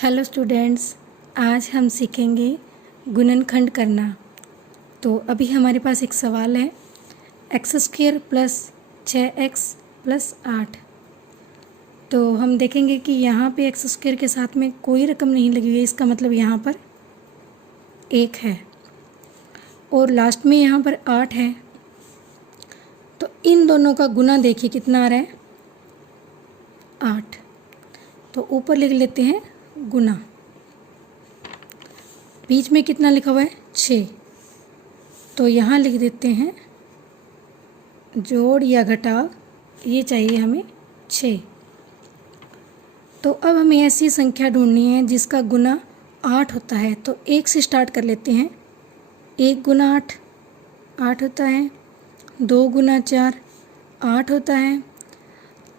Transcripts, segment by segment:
Hello students, आज हम सीखेंगे गुणनखंड करना। तो अभी हमारे पास एक सवाल है, x² प्लस 6x प्लस 8। तो हम देखेंगे कि यहाँ पे x² के साथ में कोई रकम नहीं लगी हुई है, इसका मतलब यहाँ पर 1 है और लास्ट में यहाँ पर 8 है। तो इन दोनों का गुना देखिए कितना आ रहा है, 8। तो ऊपर लिख लेते हैं गुना, बीच में कितना लिखा हुआ है 6, तो यहाँ लिख देते हैं जोड़ या घटाव, ये चाहिए हमें 6। तो अब हमें ऐसी संख्या ढूंढनी है जिसका गुना 8 होता है। तो 1 से स्टार्ट कर लेते हैं। 1 गुना 8 8 होता है, 2 गुना 4 8 होता है,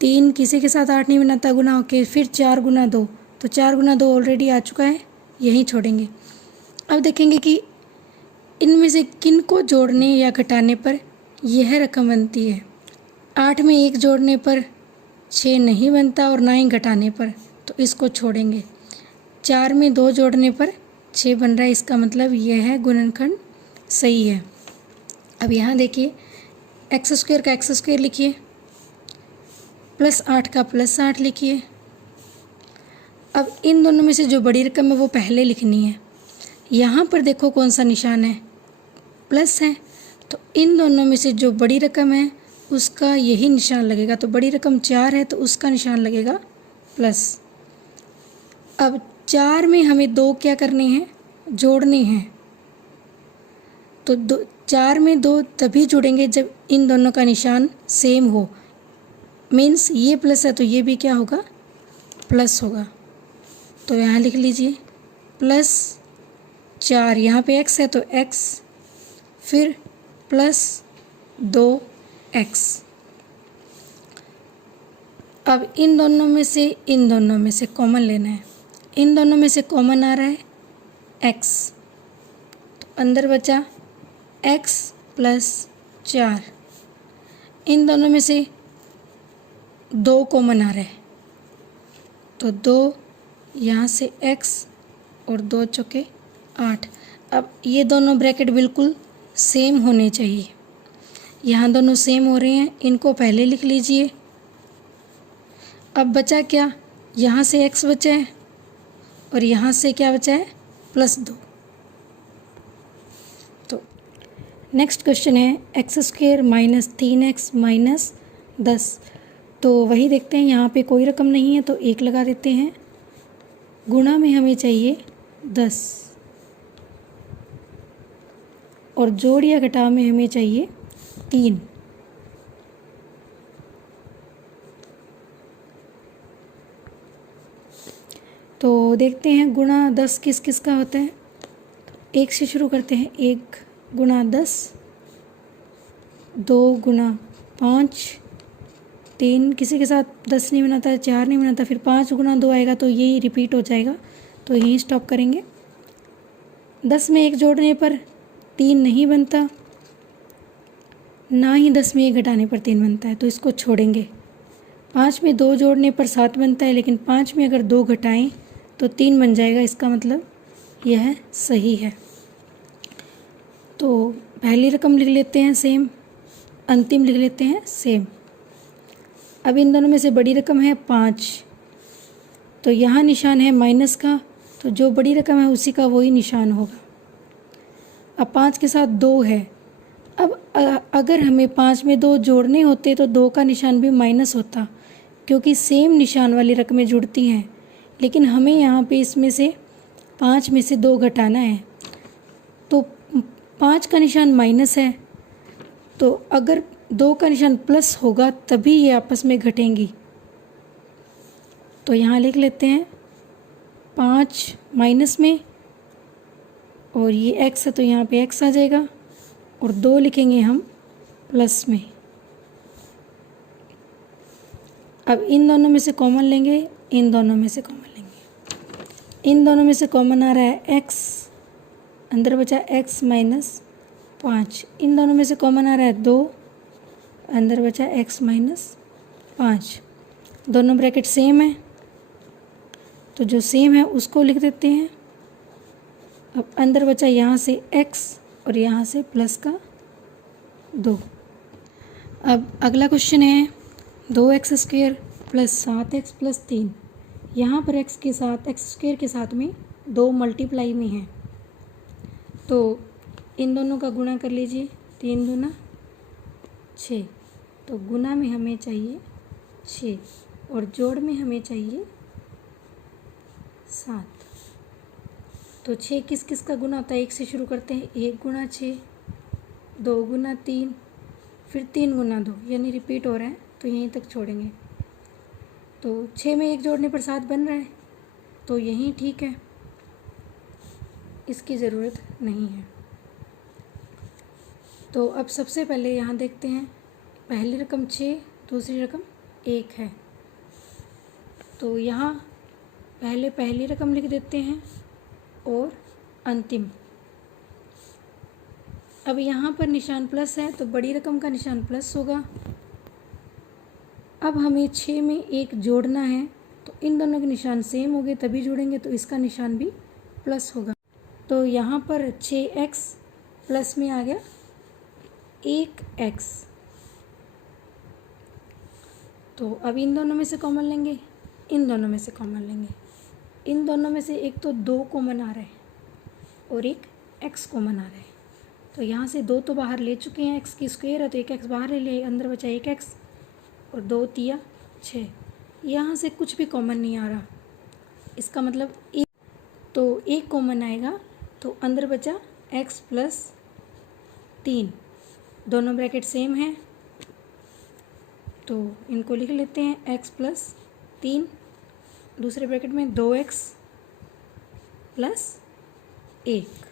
3 किसी के साथ 8 नहीं बनाता गुना होके, फिर 4 गुना 2, तो 4 गुना 2 ऑलरेडी आ चुका है, यहीं छोड़ेंगे। अब देखेंगे कि इनमें से किन को जोड़ने या घटाने पर यह रकम बनती है। 8 में 1 जोड़ने पर 6 नहीं बनता और ना ही घटाने पर, तो इसको छोड़ेंगे। 4 में 2 जोड़ने पर 6 बन रहा है, इसका मतलब यह है गुणनखंड सही है। अब यहाँ देखिए, x² का x² लिखिए, प्लस 8 का प्लस 8 लिखिए। अब इन दोनों में से जो बड़ी रकम है वो पहले लिखनी है। यहाँ पर देखो कौन सा निशान है, प्लस है, तो इन दोनों में से जो बड़ी रकम है उसका यही निशान लगेगा। तो बड़ी रकम 4 है तो उसका निशान लगेगा प्लस। अब 4 में हमें 2 क्या करने हैं, जोड़ने हैं। तो 4 में 2 तभी जुड़ेंगे जब इन दोनों का निशान सेम हो, मीन्स ये प्लस है तो ये भी क्या होगा, प्लस होगा। तो यहाँ लिख लीजिए प्लस 4, यहाँ पे x है तो x, फिर प्लस 2x। अब इन दोनों में से कॉमन लेना है। इन दोनों में से कॉमन आ रहा है x, तो अंदर बचा x प्लस 4। इन दोनों में से 2 कॉमन आ रहा है, तो 2 यहाँ से x और 2 चौके 8। अब ये दोनों ब्रैकेट बिल्कुल सेम होने चाहिए, यहाँ दोनों सेम हो रहे हैं, इनको पहले लिख लीजिए। अब बचा क्या, यहाँ से x बचा है और यहाँ से क्या बचा है, प्लस 2। तो नेक्स्ट क्वेश्चन है x² माइनस 3x माइनस 10। तो वही देखते हैं, यहाँ पे कोई रकम नहीं है तो 1 लगा देते हैं। गुणा में हमें चाहिए 10 और जोड़ या घटाव में हमें चाहिए 3। तो देखते हैं गुणा 10 किस किस का होता है। 1 से शुरू करते हैं। 1 गुणा 10, 2 गुणा 5, 3 किसी के साथ 10 नहीं बनाता, 4 नहीं बनाता, फिर 5 गुना 2 आएगा तो यही रिपीट हो जाएगा, तो यहीं स्टॉप करेंगे। 10 में 1 जोड़ने पर 3 नहीं बनता, ना ही 10 में 1 घटाने पर 3 बनता है, तो इसको छोड़ेंगे। 5 में 2 जोड़ने पर 7 बनता है, लेकिन 5 में अगर 2 घटाएं तो 3 बन जाएगा, इसका मतलब यह सही है। तो पहली रकम लिख लेते हैं सेम, अंतिम लिख लेते हैं सेम। अब इन दोनों में से बड़ी रकम है 5, तो यहाँ निशान है माइनस का, तो जो बड़ी रकम है उसी का वही निशान होगा। अब 5 के साथ 2 है। अब अगर हमें 5 में 2 जोड़ने होते तो 2 का निशान भी माइनस होता, क्योंकि सेम निशान वाली रकमें जुड़ती हैं। लेकिन हमें यहाँ पे इसमें से 5 में से 2 घटाना है, तो 5 का निशान माइनस है, तो अगर 2 का निशान प्लस होगा तभी ये आपस में घटेंगी। तो यहाँ लिख लेते हैं 5 माइनस में, और ये x है तो यहाँ पे x आ जाएगा, और 2 लिखेंगे हम प्लस में। अब इन दोनों में से कॉमन लेंगे, इन दोनों में से कॉमन लेंगे। इन दोनों में से कॉमन आ रहा है x, अंदर बचा x माइनस 5। इन दोनों में से कॉमन आ रहा है 2, अंदर बचा x माइनस 5। दोनों ब्रैकेट सेम है, तो जो सेम है उसको लिख देते हैं। अब अंदर बचा यहाँ से x और यहाँ से प्लस का 2। अब अगला क्वेश्चन है 2x² प्लस 7x प्लस 3। यहाँ पर x के साथ x² के साथ में 2 मल्टीप्लाई में है, तो इन दोनों का गुणा कर लीजिए। 3 दूना 6, तो गुना में हमें चाहिए 6 और जोड़ में हमें चाहिए 7। तो 6 किस किस का गुना होता है? 1 से शुरू करते हैं। 1 गुना 6, 2 गुना 3, फिर 3 गुना 2, यानी रिपीट हो रहा है, तो यहीं तक छोड़ेंगे। तो 6 में 1 जोड़ने पर 7 बन रहा है, तो यहीं ठीक है, इसकी ज़रूरत नहीं है। तो अब सबसे पहले यहाँ देखते हैं, पहली रकम 6, दूसरी रकम 1 है, तो यहाँ पहले पहली रकम लिख देते हैं और अंतिम। अब यहाँ पर निशान प्लस है, तो बड़ी रकम का निशान प्लस होगा। अब हमें 6 में 1 जोड़ना है, तो इन दोनों के निशान सेम हो गए, तभी जोड़ेंगे, तो इसका निशान भी प्लस होगा। तो यहाँ पर 6x प्लस में आ गया 1x। तो अब इन दोनों में से कॉमन लेंगे, इन दोनों में से कॉमन लेंगे। इन दोनों में से एक तो 2 कॉमन आ रहा है और एक x कॉमन आ रहा है, तो यहाँ से 2 तो बाहर ले चुके हैं, x की स्क्वायर है तो 1x बाहर ले लिया, अंदर बचा 1x और 2 तिया 6। यहाँ से कुछ भी कॉमन नहीं आ रहा, इसका मतलब एक, तो एक कॉमन आएगा, तो अंदर बचा x प्लस 3। दोनों ब्रैकेट सेम है, तो इनको लिख लेते हैं x प्लस 3, दूसरे ब्रैकेट में 2x प्लस 1।